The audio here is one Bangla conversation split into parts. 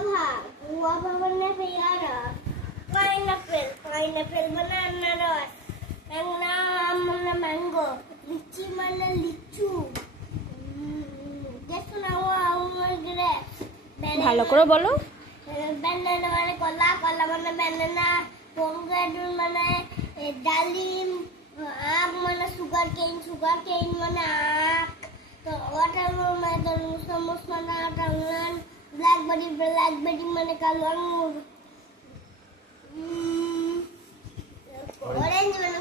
guava মানে পেয়ারা, পাইনাপেল মানে আনারস, মানে ম্যাঙ্গো, লিচি মানে লিচু, ভালো করে বলো। ব্যানানা মানে কলা, কলা মানে ব্যানানা, পমগ্রেনেট মানে ডালিম, আখ মানে সুগার কেইন মানে আখ, তো ওয়াটারমেলন মানে তরমুজ মানে ওয়াটারমেলন, ব্ল্যাকবেরি মানে কালো আঙ্গুর, অরেঞ্জ মানে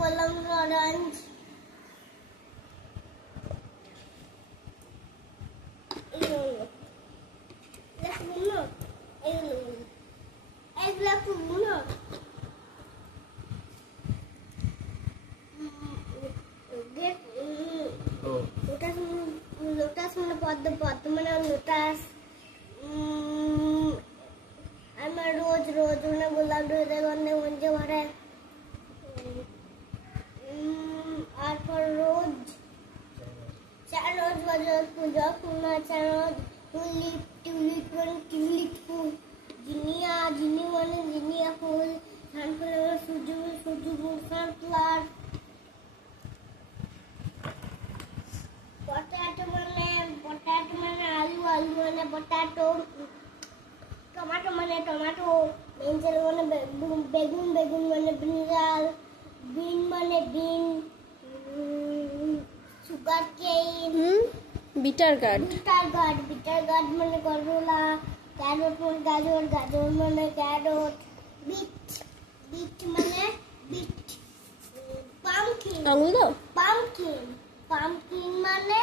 কলম অরেঞ্জ, লোটাস মানে পদ্ম মানে লোটাস, আমার রোজ মানে গোলাপ গন্ধে মঞ্জে ভরে, আর পর রোজ পূজা ফুল আছে, রোজ টিউলিপ মানে টিউলিপ ফুল, জিনিয়া মানে জিনিয়া ফুল, সানফ্লাওয়ার সূর্য ফুল সানফ্লাওয়ার, পটাটো মানে আলু মানে পটাটো, টমেটো মানে টমেটো, ব্রিঞ্জাল মানে বেগুন মানে ব্রিঞ্জাল, বিন মানে বিন, সুগার কেইন, বিটার গার্ড মানে করলা, ক্যারট মানে গাজর মানে ক্যারট, বিট মানে পামকিন, আঙুল দাও, পামকিন মানে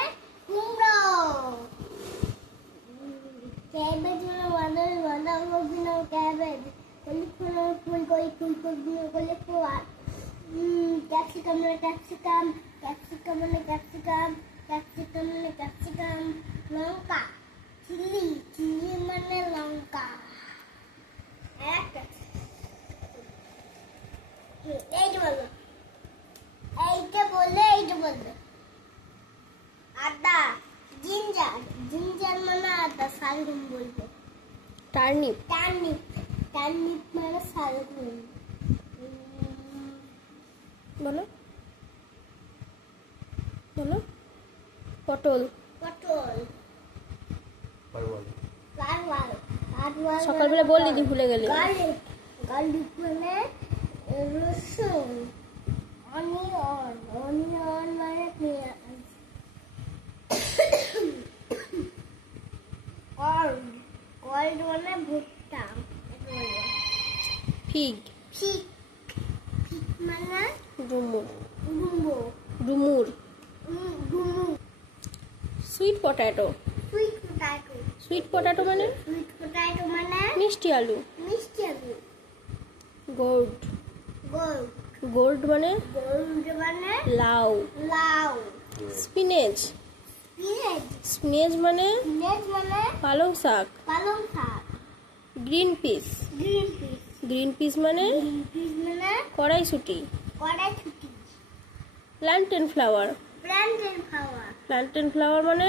কুমড়ো, ক্যাবেজ মানে বাঁধাকপি না ক্যাবেজ, ফুলকপি ক্যাপসিকাম মানে ক্যাপসিকাম মানে ক্যাপসিকাম, লঙ্কা, চিলি মানে লঙ্কা, এইটা বলবে, আদা, জিঞ্জার মানে আদা, শালগম বলবে, টার্নিপ মানে শালগম, বলো পটল, সকালবেলা বললি তুই ভুলে গেলি। গার্লিক মানে রসুন, অনিয়ন মানে পেঁয়াজ, কর্ড মানে ভুট্টা, ফিগ মানে ডুমুর, সুইট পটাটো মানে মিষ্টি আলু, গোর্ড মানে লাউ, স্পিনেচ মানে পালং শাক, গ্রিন পিস মানে কড়াইশুঁটি, প্ল্যান্টেন ফ্লাওয়ার মানে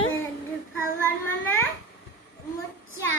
মোচা।